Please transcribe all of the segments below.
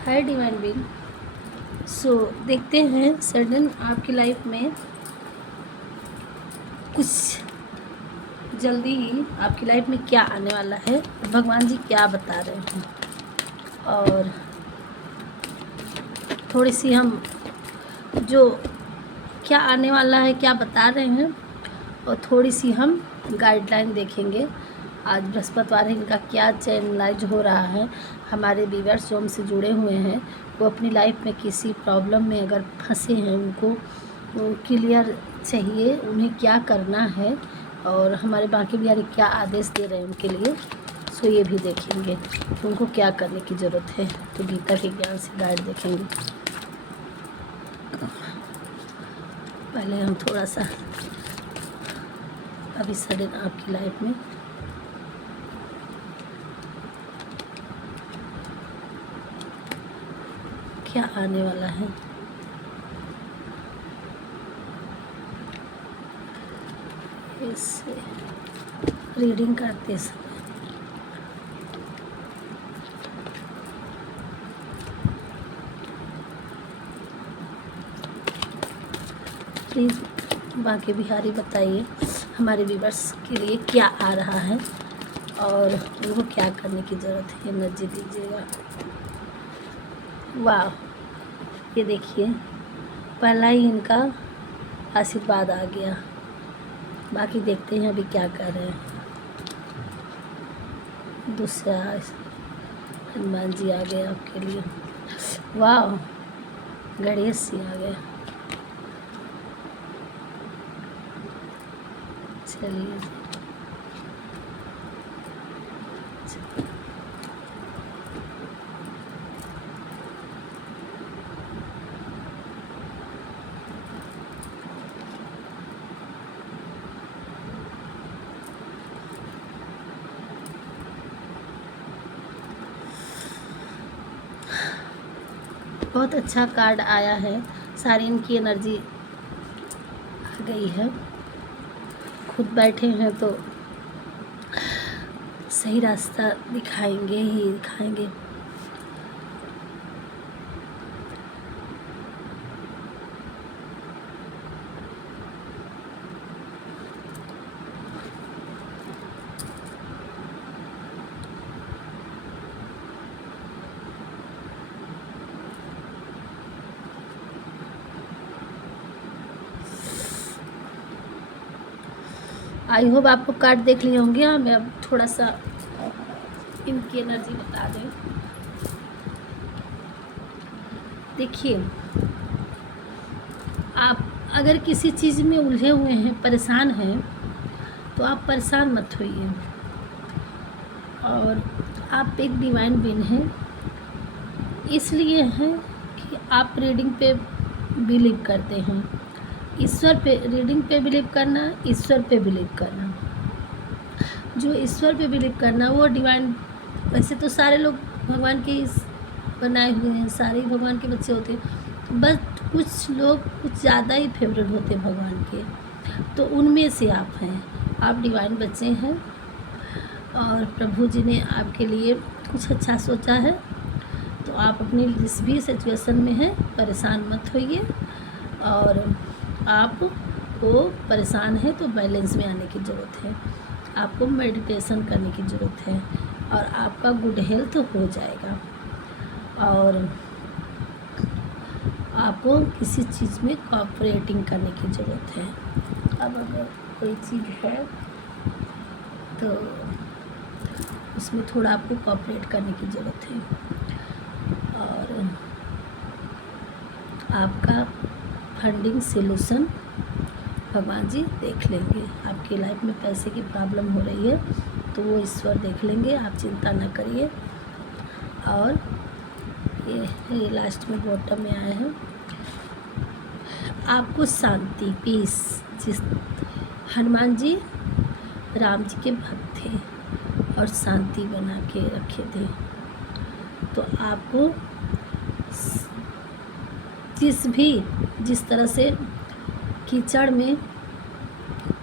हाय divine being. सो देखते हैं sudden आपकी लाइफ में कुछ जल्दी ही आपकी लाइफ में क्या आने वाला है, भगवान जी क्या बता रहे हैं। और थोड़ी सी हम जो क्या आने वाला है क्या बता रहे हैं और थोड़ी सी हम गाइडलाइन देखेंगे। आज बृहस्पतिवार है, इनका क्या चैनलाइज हो रहा है। हमारे व्यूअर्स जो हमसे जुड़े हुए हैं वो अपनी लाइफ में किसी प्रॉब्लम में अगर फंसे हैं, उनको क्लियर चाहिए उन्हें क्या करना है और हमारे बाकी बिहारी क्या आदेश दे रहे हैं उनके लिए। सो ये भी देखेंगे कि उनको क्या करने की ज़रूरत है। तो गीता के ज्ञान से गाइड देखेंगे। पहले हम थोड़ा सा अभी सडन आपकी लाइफ में क्या आने वाला है, इससे रीडिंग करते समय प्लीज़ बाकी बिहारी बताइए हमारे व्यूअर्स के लिए क्या आ रहा है और उनको क्या करने की ज़रूरत है। एनर्जी दीजिएगा। वाह, ये देखिए पहला ही इनका आशीर्वाद आ गया। बाकी देखते हैं अभी क्या कर रहे हैं। दूसरा हनुमान जी आ गए आपके लिए। वाह, गणेश जी आ गए। चलिए बहुत अच्छा कार्ड आया है। सारी इनकी एनर्जी आ गई है। खुद बैठे हैं तो सही रास्ता दिखाएंगे ही दिखाएंगे। आई होप आपको कार्ड देख लिए होंगे। मैं अब थोड़ा सा इनकी एनर्जी बता दें। देखिए, आप अगर किसी चीज़ में उलझे हुए हैं, परेशान हैं, तो आप परेशान मत होइए। और आप एक डिवाइन बीइंग हैं, इसलिए हैं कि आप रीडिंग पे बिलीव करते हैं। ईश्वर पे रीडिंग पे बिलीव करना, ईश्वर पे बिलीव करना। जो ईश्वर पे बिलीव करना वो डिवाइन। वैसे तो सारे लोग भगवान के बनाए हुए हैं, सारे भगवान के बच्चे होते हैं, बस कुछ लोग कुछ ज़्यादा ही फेवरेट होते हैं भगवान के। तो उनमें से आप हैं। आप डिवाइन बच्चे हैं और प्रभु जी ने आपके लिए कुछ अच्छा सोचा है। तो आप अपनी जिस भी सिचुएशन में हैं परेशान मत होइए। और आप वो परेशान है तो बैलेंस में आने की ज़रूरत है। आपको मेडिटेशन करने की ज़रूरत है और आपका गुड हेल्थ हो जाएगा। और आपको किसी चीज़ में कोऑपरेटिंग करने की ज़रूरत है। अब अगर कोई चीज़ है तो उसमें थोड़ा आपको कोऑपरेट करने की ज़रूरत है। और आपका फंडिंग सॉल्यूशन भगवान जी देख लेंगे। आपकी लाइफ में पैसे की प्रॉब्लम हो रही है तो वो ईश्वर देख लेंगे, आप चिंता न करिए। और ये लास्ट में बॉटम में आए हैं। आपको शांति, पीस, जिस हनुमान जी राम जी के भक्त थे और शांति बना के रखे थे। तो आपको जिस तरह से कीचड़ में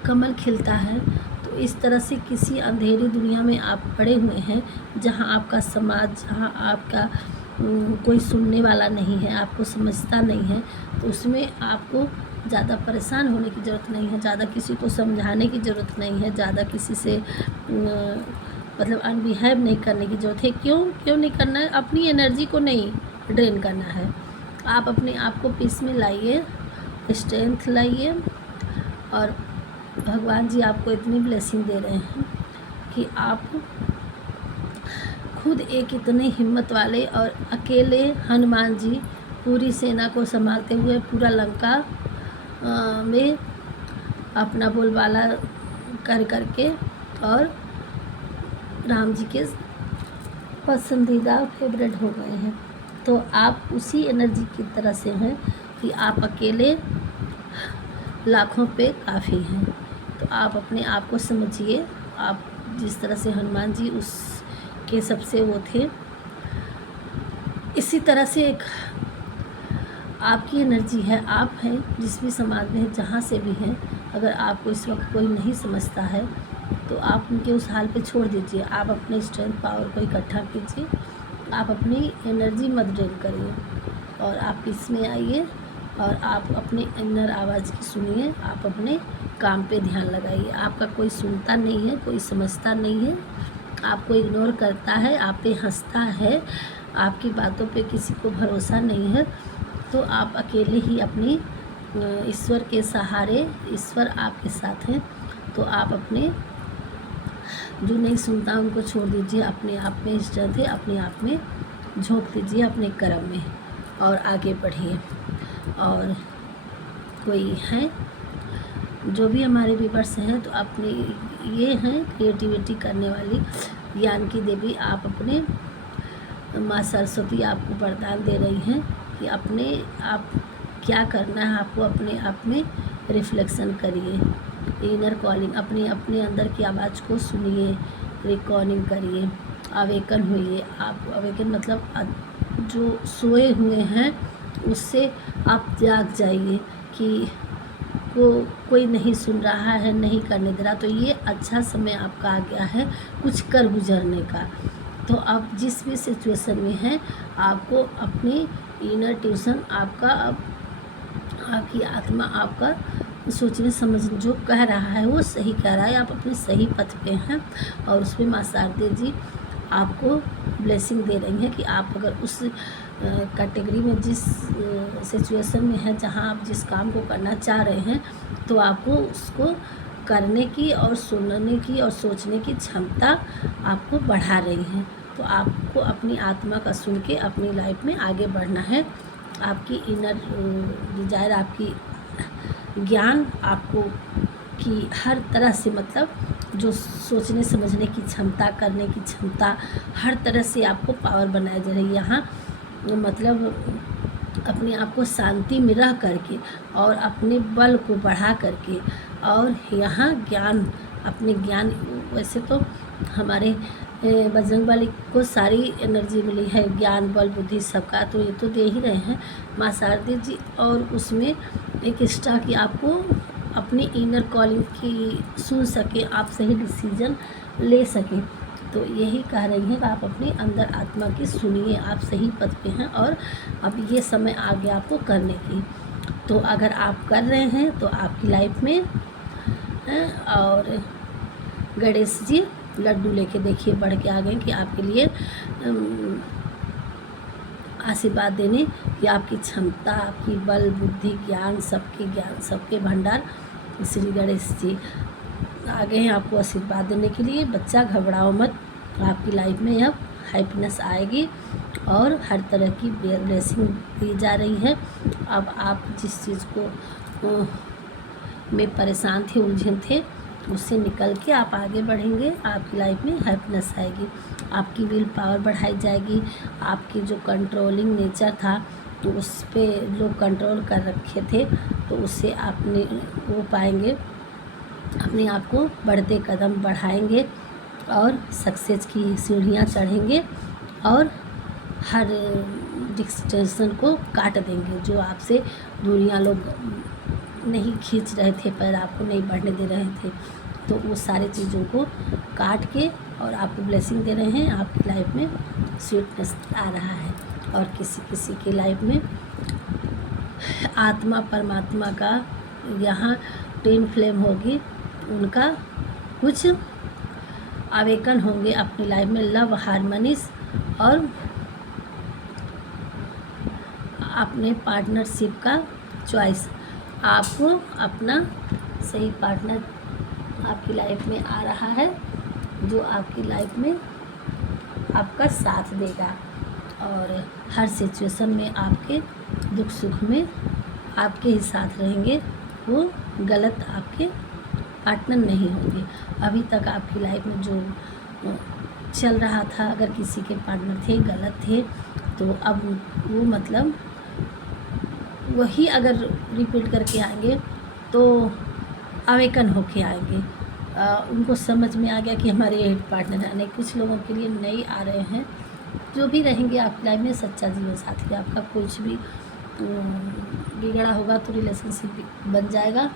कमल खिलता है, तो इस तरह से किसी अंधेरी दुनिया में आप पड़े हुए हैं, जहां आपका समाज, जहां आपका कोई सुनने वाला नहीं है, आपको समझता नहीं है, तो उसमें आपको ज़्यादा परेशान होने की ज़रूरत नहीं है, ज़्यादा किसी को समझाने की ज़रूरत नहीं है, ज़्यादा किसी से मतलब अनबिहेव नहीं करने की ज़रूरत है। क्यों नहीं करना है? अपनी एनर्जी को नहीं ड्रेन करना है। आप अपने आप को पीस में लाइए, स्ट्रेंथ लाइए, और भगवान जी आपको इतनी ब्लेसिंग दे रहे हैं कि आप खुद एक इतने हिम्मत वाले और अकेले हनुमान जी पूरी सेना को संभालते हुए पूरा लंका में अपना बोलबाला कर करके और राम जी के पसंदीदा फेवरेट हो गए हैं। तो आप उसी एनर्जी की तरह से हैं कि आप अकेले लाखों पे काफ़ी हैं। तो आप अपने आप को समझिए, आप जिस तरह से हनुमान जी उसके सबसे वो थे, इसी तरह से एक आपकी एनर्जी है। आप हैं जिस भी समाज में, जहाँ से भी हैं, अगर आपको इस वक्त कोई नहीं समझता है तो आप उनके उस हाल पे छोड़ दीजिए। आप अपने स्ट्रेंथ पावर को इकट्ठा कीजिए, आप अपनी एनर्जी मत ड्रेन करिए, और आप इसमें आइए और आप अपने इनर आवाज़ की सुनिए, आप अपने काम पे ध्यान लगाइए। आपका कोई सुनता नहीं है, कोई समझता नहीं है, आपको इग्नोर करता है, आप पे हंसता है, आपकी बातों पे किसी को भरोसा नहीं है, तो आप अकेले ही अपनी ईश्वर के सहारे, ईश्वर आपके साथ हैं। तो आप अपने जो नहीं सुनता उनको छोड़ दीजिए, अपने आप में स्ट्रेंथ है, अपने आप में झोंक दीजिए, अपने कर्म में, और आगे बढ़िए। और कोई हैं जो भी हमारे व्यूअर्स हैं, तो अपने ये हैं क्रिएटिविटी करने वाली ज्ञान की देवी, आप अपने माँ सरस्वती आपको वरदान दे रही हैं कि अपने आप क्या करना है, आपको अपने आप में रिफ्लेक्शन करिए, इनर कॉलिंग, अपने अंदर की आवाज़ को सुनिए, रिकॉर्डिंग करिए, अवेकन होइए। आप अवेकन मतलब जो सोए हुए हैं उससे आप जाग जाइए कि कोई नहीं सुन रहा है, नहीं करने दे रहा, तो ये अच्छा समय आपका आ गया है कुछ कर गुजरने का। तो आप जिस भी सिचुएशन में हैं, आपको अपनी इनर ट्यूशन आपका, अब आपकी आत्मा आपका सोचने समझ जो कह रहा है वो सही कह रहा है, आप अपने सही पथ पे हैं, और उसमें माँ शारदे जी आपको ब्लेसिंग दे रही हैं कि आप अगर उस कैटेगरी में, जिस सिचुएशन में है, जहाँ आप जिस काम को करना चाह रहे हैं, तो आपको उसको करने की और सुनने की और सोचने की क्षमता आपको बढ़ा रही हैं। तो आपको अपनी आत्मा का सुन के अपनी लाइफ में आगे बढ़ना है। आपकी इनर डिजायर, आपकी ज्ञान आपको की हर तरह से, मतलब जो सोचने समझने की क्षमता, करने की क्षमता, हर तरह से आपको पावर बनाई जा रही है। यहाँ मतलब अपने आप को शांति में रह करके और अपने बल को बढ़ा करके, और यहाँ ज्ञान, अपने ज्ञान, वैसे तो हमारे बजरंगबली को सारी एनर्जी मिली है, ज्ञान बल बुद्धि सबका, तो ये तो दे ही रहे हैं माँ शारदे जी, और उसमें एक एक्स्ट्रा कि आपको अपनी इनर कॉलिंग की सुन सके, आप सही डिसीजन ले सकें। तो यही कह रही हैं कि आप अपने अंदर आत्मा की सुनिए, आप सही पथ पे हैं, और अब ये समय आ गया आपको करने की। तो अगर आप कर रहे हैं तो आपकी लाइफ में और गणेश जी लड्डू लेके देखिए बढ़ के आ गए कि आपके लिए आशीर्वाद देने कि आपकी क्षमता, आपकी बल बुद्धि ज्ञान सबके भंडार श्री गणेश जी आ गए हैं आपको आशीर्वाद देने के लिए। बच्चा घबराओ मत, आपकी लाइफ में अब हैप्पीनेस आएगी और हर तरह की ब्लेसिंग दी जा रही है। अब आप जिस चीज़ को में परेशान थे, उलझन थे, उससे निकल के आप आगे बढ़ेंगे, आपकी लाइफ में हैप्पीनेस आएगी, आपकी विल पावर बढ़ाई जाएगी। आपकी जो कंट्रोलिंग नेचर था, तो उस पर लोग कंट्रोल कर रखे थे, तो उससे आपने वो पाएंगे, अपने आप को बढ़ते कदम बढ़ाएंगे और सक्सेस की सीढ़ियाँ चढ़ेंगे और हर डिस्टेंशन को काट देंगे। जो आपसे दूरियां लोग नहीं खींच रहे थे, पैर आपको नहीं बढ़ने दे रहे थे, तो वो सारी चीज़ों को काट के और आपको ब्लेसिंग दे रहे हैं। आपकी लाइफ में स्वीटनेस आ रहा है। और किसी किसी की लाइफ में आत्मा परमात्मा का यहाँ ट्विन फ्लेम होगी, उनका कुछ आवेकन होंगे अपनी लाइफ में, लव हारमोनीस और अपने पार्टनरशिप का चॉइस। आपको अपना सही पार्टनर आपकी लाइफ में आ रहा है, जो आपकी लाइफ में आपका साथ देगा और हर सिचुएशन में आपके दुख सुख में आपके ही साथ रहेंगे। वो गलत आपके पार्टनर नहीं होंगे। अभी तक आपकी लाइफ में जो चल रहा था, अगर किसी के पार्टनर थे गलत थे, तो अब वो मतलब वही अगर रिपीट करके आएंगे तो अवेकन होके आएंगे। उनको समझ में आ गया कि हमारे यही पार्टनर है। नहीं, कुछ लोगों के लिए नए आ रहे हैं, जो भी रहेंगे आपकी लाइफ में सच्चा जीवन साथी। आपका कुछ भी बिगड़ा होगा तो रिलेशनशिप बन जाएगा।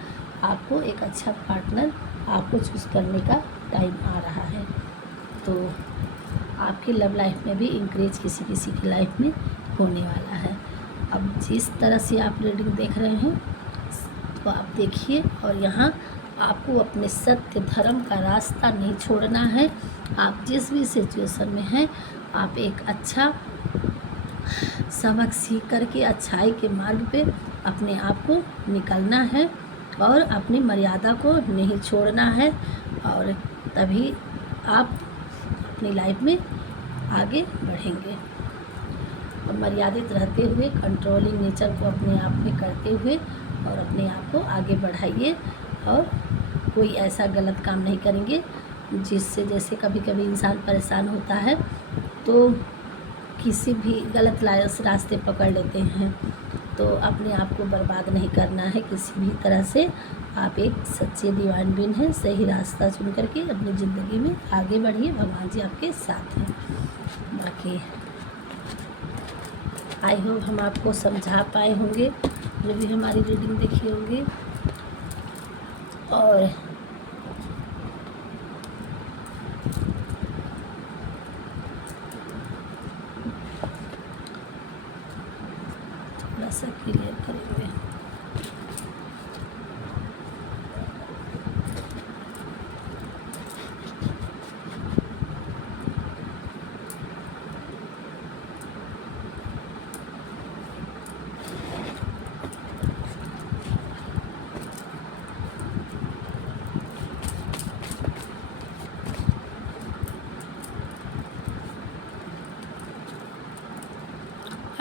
आपको एक अच्छा पार्टनर आपको चूज़ करने का टाइम आ रहा है। तो आपकी लव लाइफ में भी इंक्रीज किसी किसी की लाइफ में होने वाला है। अब जिस तरह से आप रीडिंग देख रहे हैं तो आप देखिए, और यहाँ आपको अपने सत्य धर्म का रास्ता नहीं छोड़ना है। आप जिस भी सिचुएशन में हैं, आप एक अच्छा सबक सीख करके अच्छाई के मार्ग पे अपने आप को निकलना है और अपनी मर्यादा को नहीं छोड़ना है, और तभी आप अपनी लाइफ में आगे बढ़ेंगे। और मर्यादित रहते हुए, कंट्रोलिंग नेचर को अपने आप में करते हुए और अपने आप को आगे बढ़ाइए, और कोई ऐसा गलत काम नहीं करेंगे जिससे, जैसे कभी कभी इंसान परेशान होता है तो किसी भी गलत रास्ते पकड़ लेते हैं। तो अपने आप को बर्बाद नहीं करना है किसी भी तरह से। आप एक सच्चे डिवाइन बीइंग हैं, सही रास्ता चुन करके अपनी ज़िंदगी में आगे बढ़िए। भगवान जी आपके साथ हैं। बाकी आई होप हम आपको समझा पाए होंगे, जो भी हमारी रीडिंग देखी होंगे। और थोड़ा सा क्लियर करेंगे।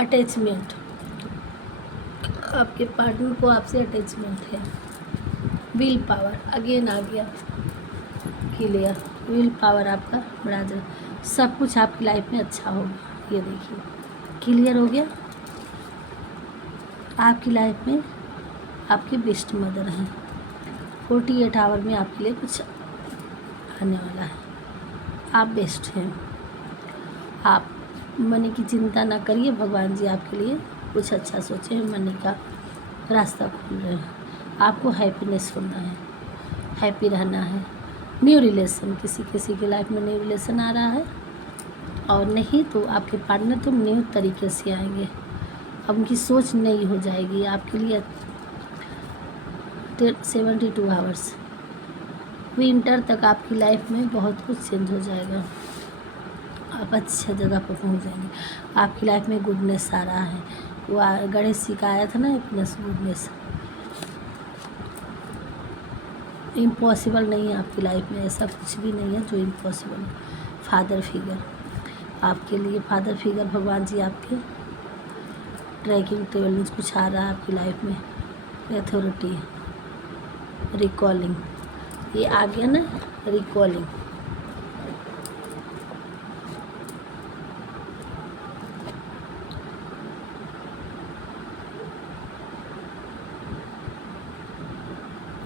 अटैचमेंट, आपके पार्टनर को आपसे अटैचमेंट है। विल पावर अगेन आ गया, क्लियर। विल पावर आपका बढ़ा दे, सब कुछ आपकी लाइफ में अच्छा होगा। ये देखिए क्लियर हो गया। आपकी लाइफ में आपके बेस्ट मदर हैं। 48 आवर में आपके लिए कुछ आने वाला है। आप बेस्ट हैं। आप मनी की चिंता ना करिए, भगवान जी आपके लिए कुछ अच्छा सोचे हैं, मनी का रास्ता खोल रहे हैं। आपको हैप्पीनेस होना है, हैप्पी रहना है। न्यू रिलेशन, किसी किसी की लाइफ में न्यू रिलेशन आ रहा है, और नहीं तो आपके पार्टनर तो न्यू तरीके से आएंगे। अब उनकी सोच नई हो जाएगी आपके लिए। 72 आवर्स विंटर तक आपकी लाइफ में बहुत कुछ चेंज हो जाएगा। आप अच्छे जगह पर पहुंच जाएंगे। आपकी लाइफ में गुडनेस आ रहा है। वो गणेश जी का आया था ना, हैप्पीनेस गुडनेस। इम्पॉसिबल नहीं है आपकी लाइफ में, ऐसा कुछ भी नहीं है जो इम्पॉसिबल है। फादर फिगर आपके लिए, फादर फिगर भगवान जी आपके ट्रैकिंग ट्रेवलिंग कुछ आ रहा है आपकी लाइफ में। अथॉरिटी, रिकॉलिंग, ये आ गया ना, रिकॉलिंग।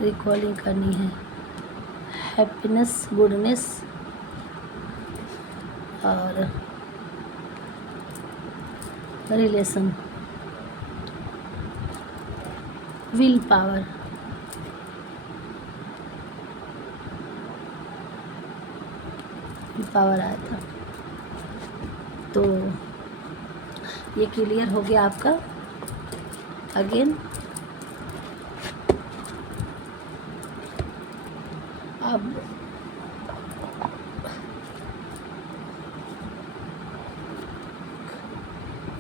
रिकॉलिंग करनी है। हैप्पीनेस, गुडनेस और रिलेशन, विल पावर, पावर आया था। तो ये क्लियर हो गया आपका। अगेन अब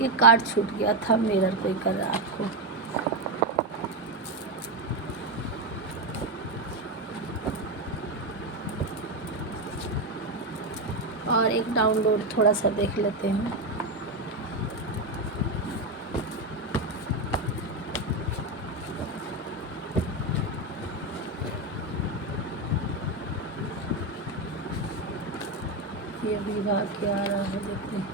ये कार्ड छूट गया था, मिरर कोई कर रहा आपको। और एक डाउनलोड थोड़ा सा देख लेते हैं। ये विवाह क्या आ रहा है, देखते हैं।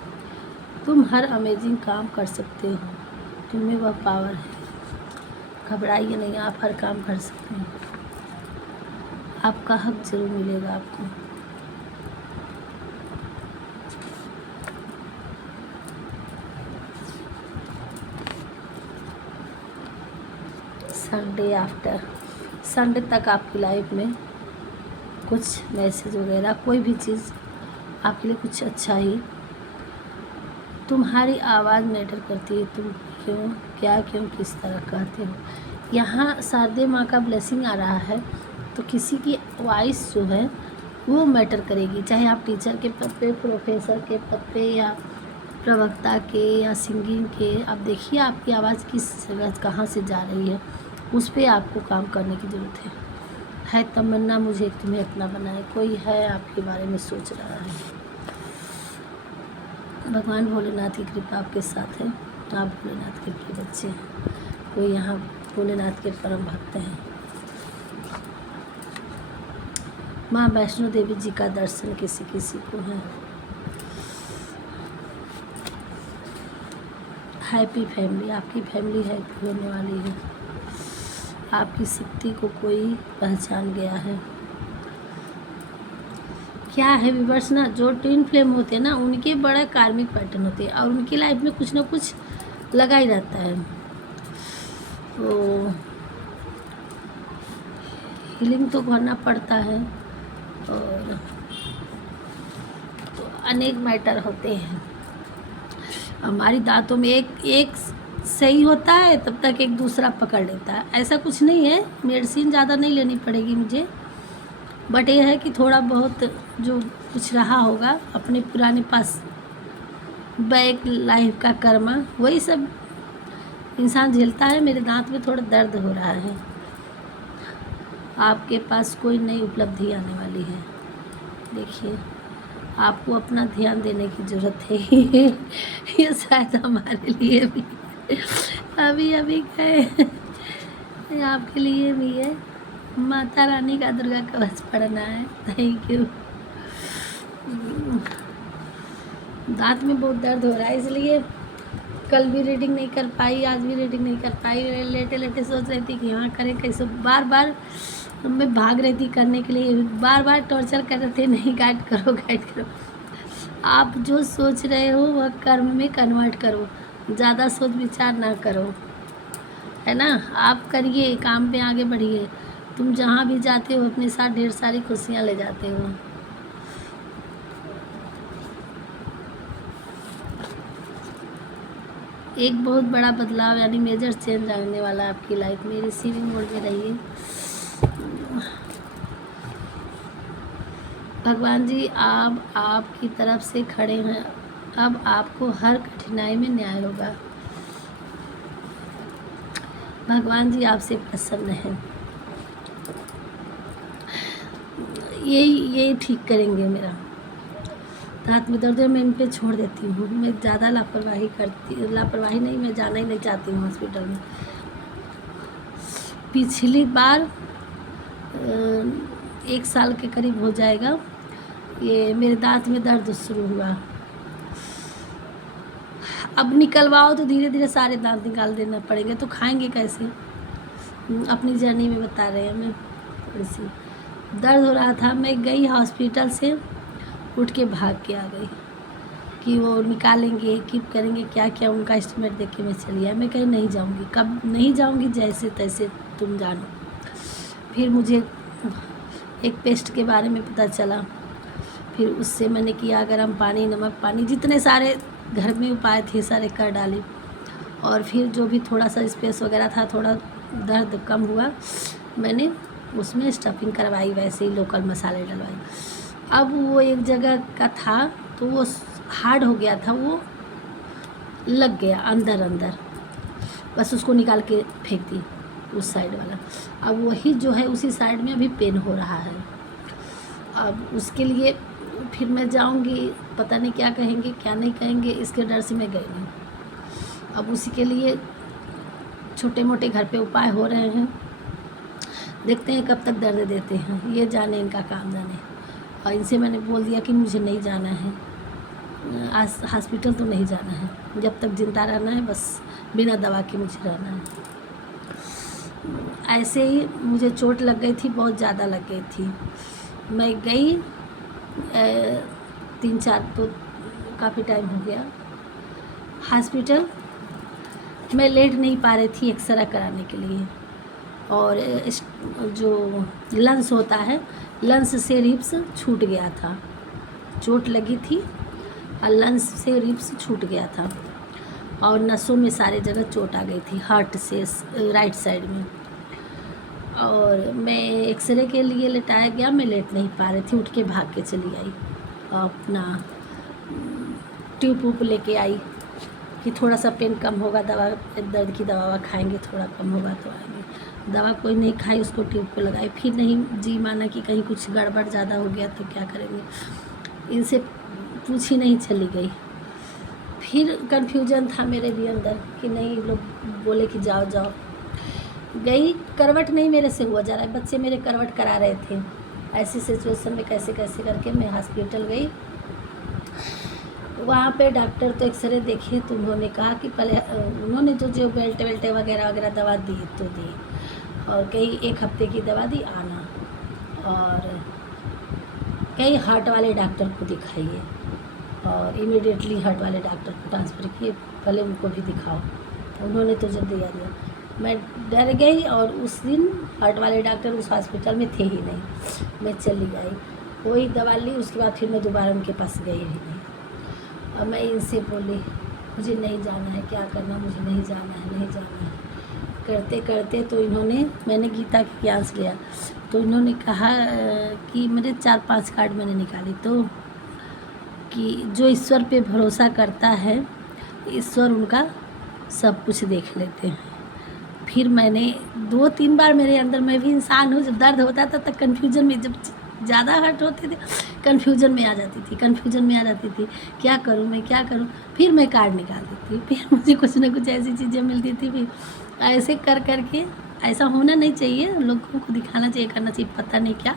तुम हर अमेजिंग काम कर सकते हो, तुम्हें वह पावर है। घबराइए नहीं, आप हर काम कर सकते हैं। आपका हक जरूर मिलेगा आपको। संडे आफ्टर संडे तक आपकी लाइफ में कुछ मैसेज वगैरह कोई भी चीज़ आपके लिए कुछ अच्छा ही। तुम्हारी आवाज़ मैटर करती है, तुम क्यों क्या क्यों किस तरह कहते हो। यहाँ शारदे माँ का ब्लेसिंग आ रहा है, तो किसी की वॉइस जो है वो मैटर करेगी, चाहे आप टीचर के पद पे, प्रोफेसर के पद पे, या प्रवक्ता के, या सिंगिंग के। आप देखिए आपकी आवाज़ किस जगह कहाँ से जा रही है, उस पर आपको काम करने की ज़रूरत है। तमन्ना मुझे तुम्हें अपना बनाए, कोई है आपके बारे में सोच रहा है। भगवान भोलेनाथ की कृपा आपके साथ है, आप भोलेनाथ के प्रिय बच्चे हैं। कोई यहाँ भोलेनाथ के परम भक्त हैं। माँ वैष्णो देवी जी का दर्शन किसी किसी को है। हैप्पी फैमिली, आपकी फैमिली हैप्पी होने वाली है। आपकी शक्ति को कोई पहचान गया है। क्या है व्यूअर्स ना, जो ट्विन फ्लेम होते हैं ना, उनके बड़ा कार्मिक पैटर्न होते हैं और उनकी लाइफ में कुछ ना कुछ लगा ही रहता है। तो हीलिंग तो करना पड़ता है, और तो अनेक मैटर होते हैं। हमारी दांतों में एक सही होता है, तब तक एक दूसरा पकड़ लेता है। ऐसा कुछ नहीं है, मेडिसिन ज़्यादा नहीं लेनी पड़ेगी मुझे, बट ये है कि थोड़ा बहुत जो कुछ रहा होगा अपने पुराने पास बैक लाइफ का कर्मा, वही सब इंसान झेलता है। मेरे दांत में थोड़ा दर्द हो रहा है। आपके पास कोई नई उपलब्धि आने वाली है। देखिए आपको अपना ध्यान देने की ज़रूरत है। ये शायद हमारे लिए भी अभी गए, आपके लिए भी है। माता रानी का दुर्गा कवच पढ़ना है। Thank you. दांत में बहुत दर्द हो रहा है, इसलिए कल भी रीडिंग नहीं कर पाई, आज भी रीडिंग नहीं कर पाई। लेटे लेटे सोच रही थी कि हाँ करें कैसे, बार बार मैं भाग रही थी करने के लिए, बार बार टॉर्चर कर रहे थे, नहीं गाइड करो गाइड करो। आप जो सोच रहे हो वह कर्म में कन्वर्ट करो, ज़्यादा सोच विचार ना करो, है ना। आप करिए, काम पे आगे बढ़िए। तुम जहाँ भी जाते हो अपने साथ ढेर सारी खुशियाँ ले जाते हो। एक बहुत बड़ा बदलाव यानी मेजर चेंज आने वाला है आपकी लाइफ में। रिसीविंग मोड में रहिए। भगवान जी आप आपकी तरफ से खड़े हैं, अब आपको हर कठिनाई में न्याय होगा। भगवान जी आपसे प्रसन्न हैं, यही ठीक करेंगे। मेरा दांत में दर्द है, मैं इन पे छोड़ देती हूँ। मैं ज़्यादा लापरवाही नहीं, मैं जाना ही नहीं चाहती हूँ हॉस्पिटल में। पिछली बार 1 साल के करीब हो जाएगा ये मेरे दांत में दर्द शुरू हुआ। अब निकलवाओ तो धीरे धीरे सारे दांत निकाल देना पड़ेंगे, तो खाएंगे कैसे। अपनी जर्नी में बता रहे हैं। मैं थोड़ी सी दर्द हो रहा था, मैं गई हॉस्पिटल से, उठ के भाग के आ गई कि वो निकालेंगे, कीप करेंगे, क्या क्या उनका एस्टिमेट देख के मैं चली आई। मैं कहीं नहीं जाऊंगी, कब नहीं जाऊंगी, जैसे तैसे तुम जानो। फिर मुझे एक पेस्ट के बारे में पता चला, फिर उससे मैंने किया गरम पानी, नमक पानी, जितने सारे घर में उपाय थे सारे कर डाले। और फिर जो भी थोड़ा सा स्पेस वगैरह था, थोड़ा दर्द कम हुआ, मैंने उसमें स्टफिंग करवाई, वैसे ही लोकल मसाले डलवाए। अब वो एक जगह का था तो वो हार्ड हो गया था, वो लग गया अंदर अंदर, बस उसको निकाल के फेंक दी उस साइड वाला। अब वही जो है उसी साइड में अभी पेन हो रहा है। अब उसके लिए फिर मैं जाऊंगी, पता नहीं क्या कहेंगे क्या नहीं कहेंगे, इसके डर से मैं गई नहीं। अब उसी के लिए छोटे मोटे घर पे उपाय हो रहे हैं, देखते हैं कब तक दर्द देते हैं, ये जाने इनका काम जाने। और इनसे मैंने बोल दिया कि मुझे नहीं जाना है, आज हॉस्पिटल तो नहीं जाना है, जब तक जिंदा रहना है बस बिना दवा के मुझे रहना है। ऐसे ही मुझे चोट लग गई थी, बहुत ज़्यादा लग गई थी। मैं गई 3-4 तो काफ़ी टाइम हो गया हॉस्पिटल। मैं लेट नहीं पा रही थी एक्सरे कराने के लिए, और जो लंस होता है, लंस से रिब्स छूट गया था, चोट लगी थी और लंस से रिब्स छूट गया था, और नसों में सारे जगह चोट आ गई थी, हार्ट से राइट साइड में। और मैं एक्सरे के लिए लेटाया गया, मैं लेट नहीं पा रही थी, उठ के भाग के चली आई, अपना ट्यूब वूब लेके आई कि थोड़ा सा पेन कम होगा, दवा दर्द की दवा खाएंगे, थोड़ा कम होगा तो आएंगे। दवा कोई नहीं खाई, उसको ट्यूब को लगाई, फिर नहीं जी माना कि कहीं कुछ गड़बड़ ज़्यादा हो गया तो क्या करेंगे, इनसे पूछी नहीं, चली गई। फिर कन्फ्यूजन था मेरे भी अंदर कि नहीं, लोग बोले कि जाओ जाओ, गई, करवट नहीं मेरे से हुआ जा रहा है, बच्चे मेरे करवट करा रहे थे। ऐसी सिचुएशन में कैसे कैसे करके मैं हॉस्पिटल गई। वहाँ पे डॉक्टर तो एक्सरे देखे तो उन्होंने कहा कि पहले उन्होंने तो जो बेल्ट वगैरह वगैरह दवा दी तो दी, और कई 1 हफ्ते की दवा दी आना, और कई हार्ट वाले डॉक्टर को दिखाइए, और इमीडिएटली हार्ट वाले डॉक्टर को ट्रांसफ़र किए, पहले उनको भी दिखाओ। उन्होंने तो जब दिया, मैं डर गई, और उस दिन हार्ट वाले डॉक्टर उस हॉस्पिटल में थे ही नहीं, मैं चली आई, वही दवा ली, उसके बाद फिर मैं दोबारा उनके पास गई ही नहीं। अब मैं इनसे बोली मुझे नहीं जाना है, क्या करना, मुझे नहीं जाना है, नहीं जाना है, करते करते तो इन्होंने, मैंने गीता की क्लास लिया तो इन्होंने कहा कि मेरे 4-5 कार्ड मैंने निकाली, तो कि जो ईश्वर पे भरोसा करता है, ईश्वर उनका सब कुछ देख लेते हैं। फिर मैंने 2-3 बार मेरे अंदर, मैं भी इंसान हूँ, जब दर्द होता था तब कन्फ्यूजन में, जब ज़्यादा हर्ट होते थे कन्फ्यूजन में आ जाती थी, क्या करूँ मैं, क्या करूँ। फिर मैं कार्ड निकाल देती, फिर मुझे कुछ ना कुछ ऐसी चीज़ें मिलती थी। फिर ऐसे कर करके, ऐसा होना नहीं चाहिए, लोगों को दिखाना चाहिए, करना चाहिए, पता नहीं क्या,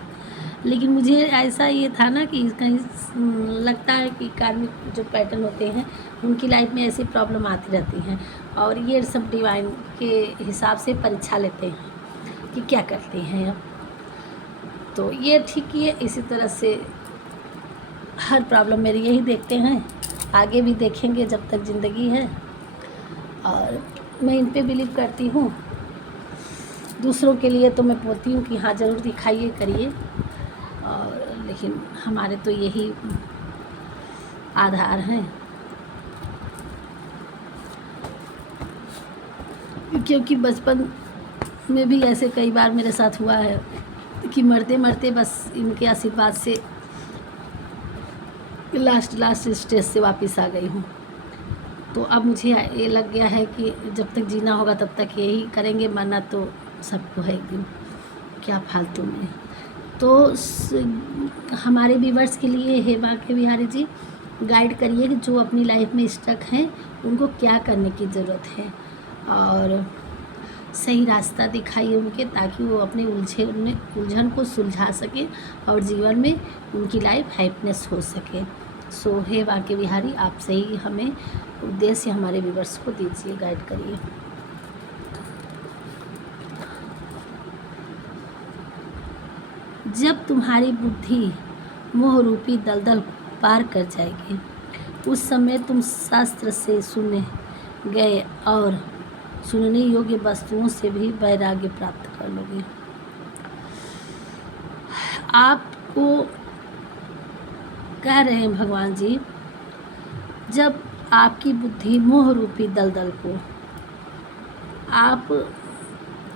लेकिन मुझे ऐसा ये था ना कि कहीं लगता है कि कार्मिक जो पैटर्न होते हैं उनकी लाइफ में ऐसी प्रॉब्लम आती रहती हैं, और ये सब डिवाइन के हिसाब से परीक्षा लेते हैं कि क्या करते हैं। अब तो ये ठीक ही है, इसी तरह से हर प्रॉब्लम मेरी यही देखते हैं, आगे भी देखेंगे जब तक ज़िंदगी है, और मैं इन पे बिलीव करती हूँ। दूसरों के लिए तो मैं बोलती हूँ कि हाँ ज़रूर दिखाइए, करिए, और लेकिन हमारे तो यही आधार हैं, क्योंकि बचपन में भी ऐसे कई बार मेरे साथ हुआ है कि मरते मरते बस इनके आशीर्वाद से लास्ट स्टेज से वापस आ गई हूँ। तो अब मुझे ये लग गया है कि जब तक जीना होगा तब तक यही करेंगे, मरना तो सबको है एक दिन, क्या फालतू में। तो हमारे व्यूअर्स के लिए हे बांके बिहारी जी, गाइड करिए कि जो अपनी लाइफ में स्टक हैं उनको क्या करने की ज़रूरत है, और सही रास्ता दिखाइए उनके, ताकि वो अपने उलझन को सुलझा सके और जीवन में उनकी लाइफ हैप्पीनेस हो सके। सो हे बांके बिहारी, आप सही हमें उद्देश्य हमारे व्यूअर्स को दीजिए, गाइड करिए। जब तुम्हारी बुद्धि मोह रूपी दलदल पार कर जाएगी, उस समय तुम शास्त्र से सुने गए और सुनने योग्य वस्तुओं से भी वैराग्य प्राप्त कर लोगे। आपको कह रहे हैं भगवान जी, जब आपकी बुद्धि मोह रूपी दलदल को, आप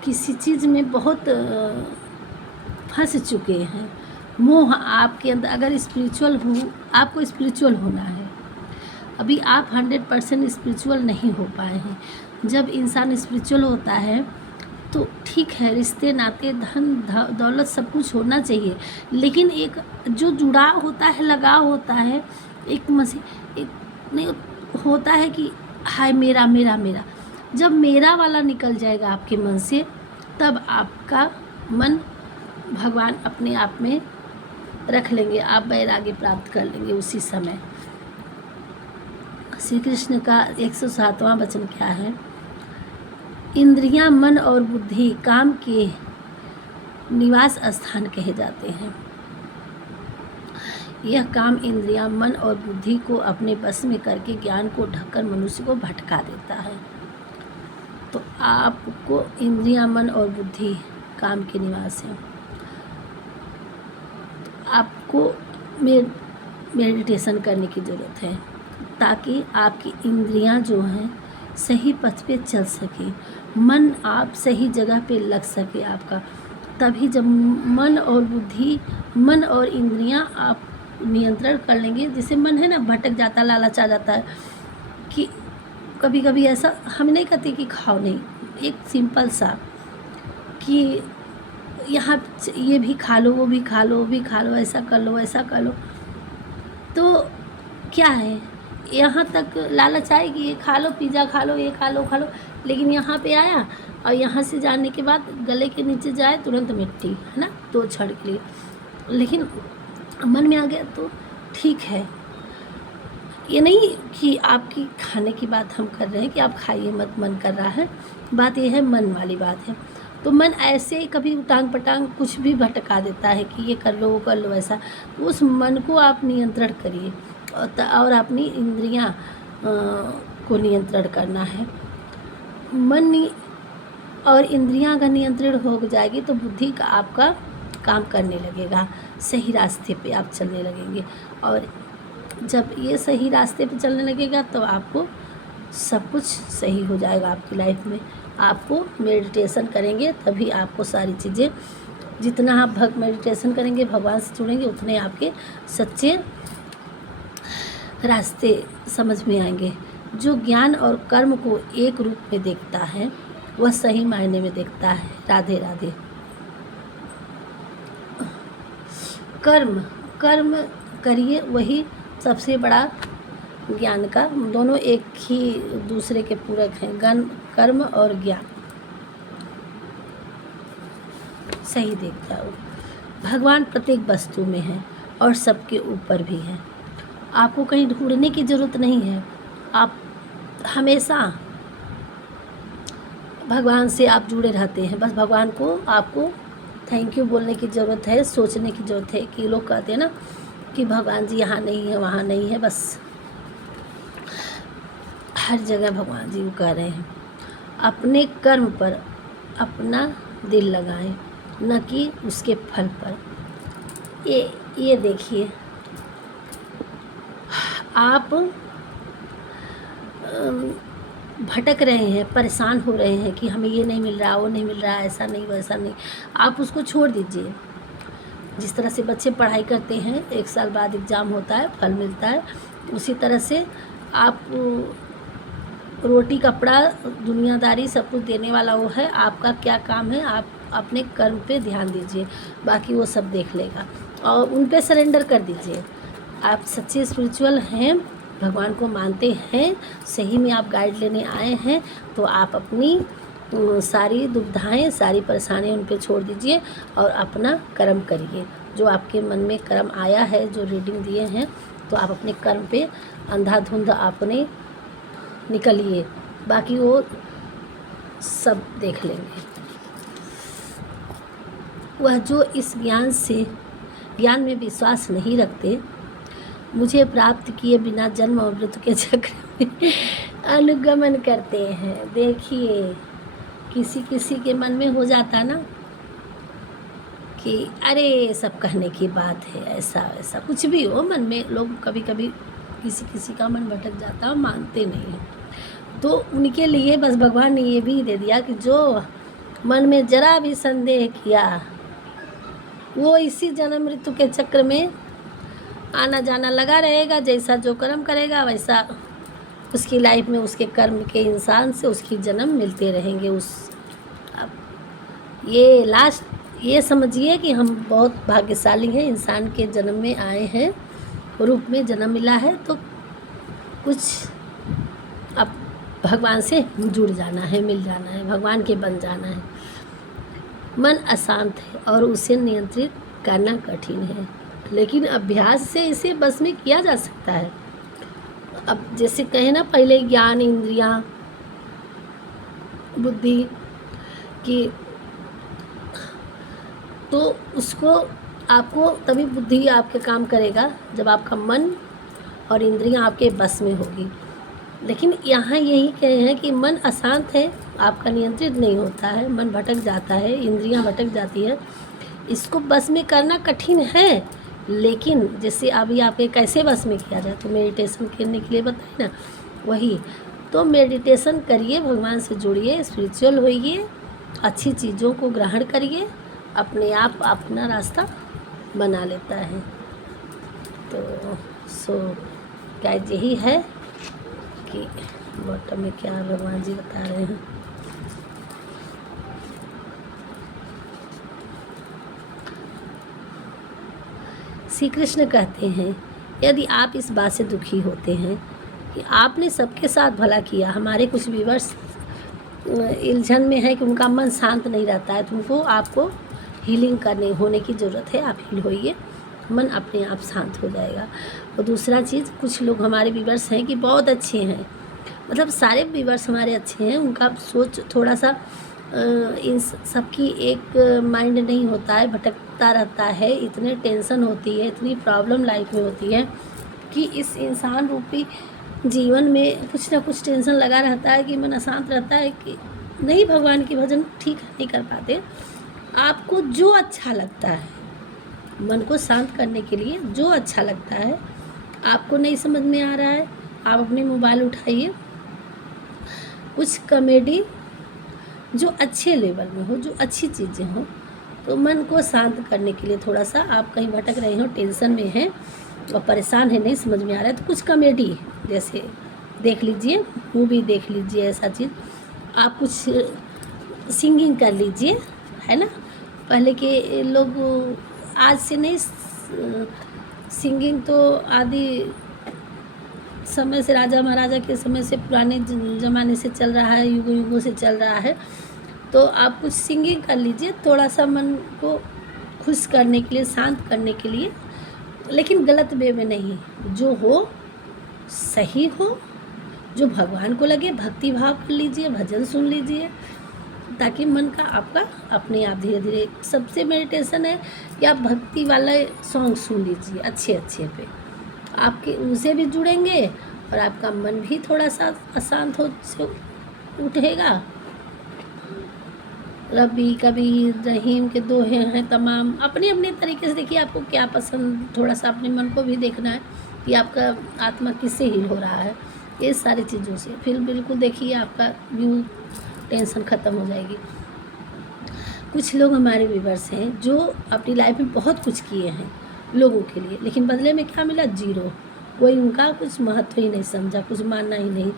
किसी चीज़ में बहुत फंस चुके हैं। मोह आपके अंदर, अगर स्पिरिचुअल हो, आपको स्पिरिचुअल होना है, अभी आप 100% स्पिरिचुअल नहीं हो पाए हैं। जब इंसान स्पिरिचुअल होता है तो ठीक है, रिश्ते नाते धन दौलत सब कुछ होना चाहिए, लेकिन एक जो जुड़ाव होता है, लगाव होता है, एक नहीं होता है कि हाय मेरा मेरा मेरा, जब मेरा वाला निकल जाएगा आपके मन से, तब आपका मन भगवान अपने आप में रख लेंगे, आप वैराग्य प्राप्त कर लेंगे उसी समय। श्री कृष्ण का 107वां वचन क्या है? इंद्रियां, मन और बुद्धि काम के निवास स्थान कहे जाते हैं। यह काम इंद्रियां, मन और बुद्धि को अपने बस में करके ज्ञान को ढककर मनुष्य को भटका देता है। तो आपको इंद्रियां, मन और बुद्धि काम के निवास हैं। आपको मेडिटेशन करने की ज़रूरत है ताकि आपकी इंद्रियां जो हैं सही पथ पे चल सके, मन आप सही जगह पे लग सके आपका। तभी जब मन और बुद्धि, मन और इंद्रियां आप नियंत्रण कर लेंगे, जैसे मन है ना भटक जाता, लालच आ जाता है कि कभी कभी ऐसा, हम नहीं कहते कि खाओ नहीं, एक सिंपल सा कि यहाँ ये भी खा लो, वो भी खा लो, वो भी खा लो, ऐसा कर लो, ऐसा कर लो, तो क्या है, यहाँ तक लालच आएगी, ये खा लो, पिज़्ज़ा खा लो, ये खा लो, लेकिन यहाँ पे आया और यहाँ से जाने के बाद गले के नीचे जाए तुरंत मिट्टी, है ना, 2 क्षण के लिए। लेकिन मन में आ गया तो ठीक है। ये नहीं कि आपकी खाने की बात हम कर रहे हैं कि आप खाइए मत, मन कर रहा है, बात ये है मन वाली बात है। तो मन ऐसे ही कभी उटांग पटांग कुछ भी भटका देता है कि ये कर लो, वो कर लो, ऐसा। उस मन को आप नियंत्रण करिए और अपनी इंद्रियां को नियंत्रण करना है। मन और इंद्रियां अगर नियंत्रण हो जाएगी तो बुद्धि का आपका काम करने लगेगा, सही रास्ते पे आप चलने लगेंगे। और जब ये सही रास्ते पे चलने लगेगा तो आपको सब कुछ सही हो जाएगा आपकी लाइफ में। आपको मेडिटेशन करेंगे तभी आपको सारी चीज़ें, जितना आप मेडिटेशन करेंगे, भगवान से जुड़ेंगे, उतने आपके सच्चे रास्ते समझ में आएंगे। जो ज्ञान और कर्म को एक रूप में देखता है वह सही मायने में देखता है। राधे राधे। कर्म करिए, वही सबसे बड़ा ज्ञान का, दोनों एक ही दूसरे के पूरक हैं, कर्म और ज्ञान। सही देख जाओ, भगवान प्रत्येक वस्तु में है और सबके ऊपर भी है। आपको कहीं ढूंढने की ज़रूरत नहीं है, आप हमेशा भगवान से आप जुड़े रहते हैं। बस भगवान को आपको थैंक यू बोलने की ज़रूरत है, सोचने की ज़रूरत है कि लोग कहते हैं ना कि भगवान जी यहाँ नहीं है, वहाँ नहीं है, बस हर जगह भगवान जी को कह रहे हैं। अपने कर्म पर अपना दिल लगाएं, न कि उसके फल पर। ये देखिए, आप भटक रहे हैं, परेशान हो रहे हैं कि हमें ये नहीं मिल रहा, वो नहीं मिल रहा, ऐसा नहीं वैसा नहीं, आप उसको छोड़ दीजिए। जिस तरह से बच्चे पढ़ाई करते हैं, 1 साल बाद एग्ज़ाम होता है, फल मिलता है, उसी तरह से आप रोटी कपड़ा दुनियादारी सब कुछ देने वाला वो है। आपका क्या काम है, आप अपने कर्म पे ध्यान दीजिए, बाकी वो सब देख लेगा और उन पे सरेंडर कर दीजिए। आप सच्चे स्पिरिचुअल हैं, भगवान को मानते हैं, सही में आप गाइड लेने आए हैं, तो आप अपनी सारी दुविधाएं, सारी परेशानियां उन पे छोड़ दीजिए और अपना कर्म करिए। जो आपके मन में कर्म आया है, जो रीडिंग दिए हैं, तो आप अपने कर्म पे अंधाधुंध आपने निकलिए, बाकी वो सब देख लेंगे। वह जो इस ज्ञान में विश्वास नहीं रखते, मुझे प्राप्त किए बिना जन्म और मृत्यु के चक्र में अनुगमन करते हैं। देखिए, किसी के मन में हो जाता ना कि अरे सब कहने की बात है, ऐसा वैसा कुछ भी हो, मन में लोग कभी कभी किसी किसी का मन भटक जाता है, मानते नहीं हैं। तो उनके लिए बस भगवान ने ये भी दे दिया कि जो मन में जरा भी संदेह किया वो इसी जन्म मृत्यु के चक्र में आना जाना लगा रहेगा। जैसा जो कर्म करेगा वैसा उसकी लाइफ में उसके कर्म के इंसान से उसकी जन्म मिलते रहेंगे। अब ये ये समझिए कि हम बहुत भाग्यशाली हैं, इंसान के जन्म में आए हैं, रूप में जन्म मिला है, तो कुछ अब भगवान से जुड़ जाना है, मिल जाना है, भगवान के बन जाना है। मन अशांत है और उसे नियंत्रित करना कठिन है, लेकिन अभ्यास से इसे बस में किया जा सकता है। अब जैसे कहे ना पहले ज्ञान इंद्रियां बुद्धि की, तो उसको आपको तभी बुद्धि आपके काम करेगा जब आपका मन और इंद्रियां आपके बस में होगी। लेकिन यहाँ यही कहे हैं कि मन अशांत है, आपका नियंत्रित नहीं होता है, मन भटक जाता है, इंद्रियां भटक जाती है, इसको बस में करना कठिन है। लेकिन जैसे अभी आपके कैसे बस में किया जाए, तो मेडिटेशन करने के लिए बताए ना, वही तो मेडिटेशन करिए, भगवान से जुड़िए, स्पिरिचुअल होइए, अच्छी चीज़ों को ग्रहण करिए, अपने आप अपना रास्ता बना लेता है। तो क्या यही है कि बॉटम में क्या भगवान जी बता रहे हैं। श्री कृष्ण कहते हैं, यदि आप इस बात से दुखी होते हैं कि आपने सबके साथ भला किया, हमारे कुछ व्यूअर्स इल्झन में है कि उनका मन शांत नहीं रहता है, तो उनको आपको हीलिंग करने होने की ज़रूरत है। आप हील होइए, मन अपने आप शांत हो जाएगा। और दूसरा चीज़, कुछ लोग हमारे व्यूअर्स हैं कि बहुत अच्छे हैं, मतलब सारे व्यूअर्स हमारे अच्छे हैं, उनका सोच थोड़ा सा इन सबकी एक माइंड नहीं होता है, भटकता रहता है, इतने टेंशन होती है, इतनी प्रॉब्लम लाइफ में होती है कि इस इंसान रूपी जीवन में कुछ ना कुछ टेंशन लगा रहता है कि मन अशांत रहता है कि नहीं, भगवान की भजन ठीक नहीं कर पाते। आपको जो अच्छा लगता है, मन को शांत करने के लिए जो अच्छा लगता है, आपको नहीं समझ में आ रहा है, आप अपने मोबाइल उठाइए, कुछ कॉमेडी जो अच्छे लेवल में हो, जो अच्छी चीज़ें हो, तो मन को शांत करने के लिए थोड़ा सा आप कहीं भटक रहे हो, टेंशन में हैं और परेशान है, नहीं समझ में आ रहा है, तो कुछ कॉमेडी जैसे देख लीजिए, मूवी देख लीजिए, ऐसा चीज़। आप कुछ सिंगिंग कर लीजिए, है ना। पहले के लोग, आज से नहीं, सिंगिंग तो आदि समय से, राजा महाराजा के समय से, पुराने ज़माने से चल रहा है, युगों युगों से चल रहा है। तो आप कुछ सिंगिंग कर लीजिए, थोड़ा सा मन को खुश करने के लिए, शांत करने के लिए, लेकिन गलत वे में नहीं, जो हो सही हो, जो भगवान को लगे, भक्ति भाव कर लीजिए, भजन सुन लीजिए, ताकि मन का आपका अपने आप धीरे धीरे, सबसे मेडिटेशन है कि आप भक्ति वाले सॉन्ग सुन लीजिए अच्छे अच्छे पे, आपके उनसे भी जुड़ेंगे और आपका मन भी थोड़ा सा अशांत हो से उठेगा। रबी कबीर रहीम के दोहे हैं तमाम, अपने अपने तरीके से देखिए आपको क्या पसंद, थोड़ा सा अपने मन को भी देखना है कि आपका आत्मा किससे हील हो रहा है, ये सारी चीज़ों से फिर बिल्कुल देखिए आपका व्यू, टेंशन ख़त्म हो जाएगी। कुछ लोग हमारे व्यूअर्स हैं जो अपनी लाइफ में बहुत कुछ किए हैं लोगों के लिए, लेकिन बदले में क्या मिला, जीरो। कोई उनका कुछ महत्व ही नहीं समझा, कुछ मानना ही नहीं,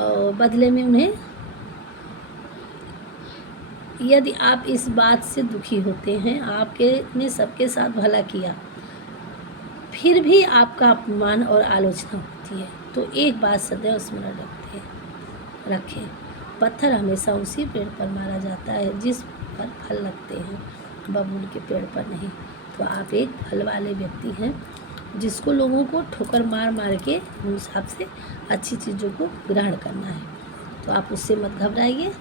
और बदले में उन्हें, यदि आप इस बात से दुखी होते हैं, आपके ने सबके साथ भला किया, फिर भी आपका अपमान और आलोचना होती है, तो एक बात सदैव स्मरण रखें, पत्थर हमेशा उसी पेड़ पर मारा जाता है जिस पर फल लगते हैं, बबूल के पेड़ पर नहीं। तो आप एक फल वाले व्यक्ति हैं जिसको लोगों को ठोकर मार मार के उन हिसाब से अच्छी चीज़ों को ग्रहण करना है। तो आप उससे मत घबराइए,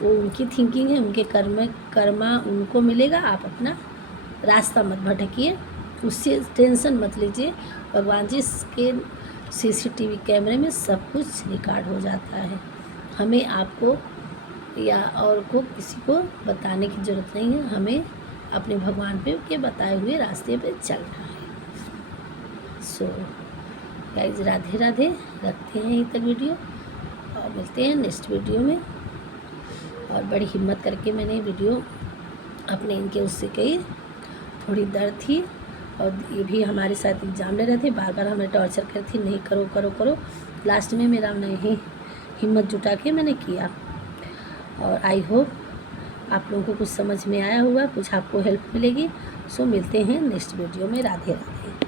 वो उनकी थिंकिंग है, उनके कर्मा उनको मिलेगा, आप अपना रास्ता मत भटकिए, उससे टेंशन मत लीजिए। भगवान जी के CCTV कैमरे में सब कुछ रिकॉर्ड हो जाता है, हमें आपको या और को किसी को बताने की ज़रूरत नहीं है, हमें अपने भगवान पे के बताए हुए रास्ते पे चलना है। सो गाइज राधे राधे, रखते हैं यहीं तक वीडियो और मिलते हैं नेक्स्ट वीडियो में। और बड़ी हिम्मत करके मैंने वीडियो अपने इनके उससे कही, थोड़ी दर्द थी और ये भी हमारे साथ एग्ज़ाम ले रहे थे, बार बार हमें टॉर्चर कर थी, नहीं करो करो करो। लास्ट में मेरा नहीं हिम्मत जुटा के मैंने किया। और आई होप आप लोगों को कुछ समझ में आया होगा, कुछ आपको हेल्प मिलेगी। सो मिलते हैं नेक्स्ट वीडियो में। राधे राधे।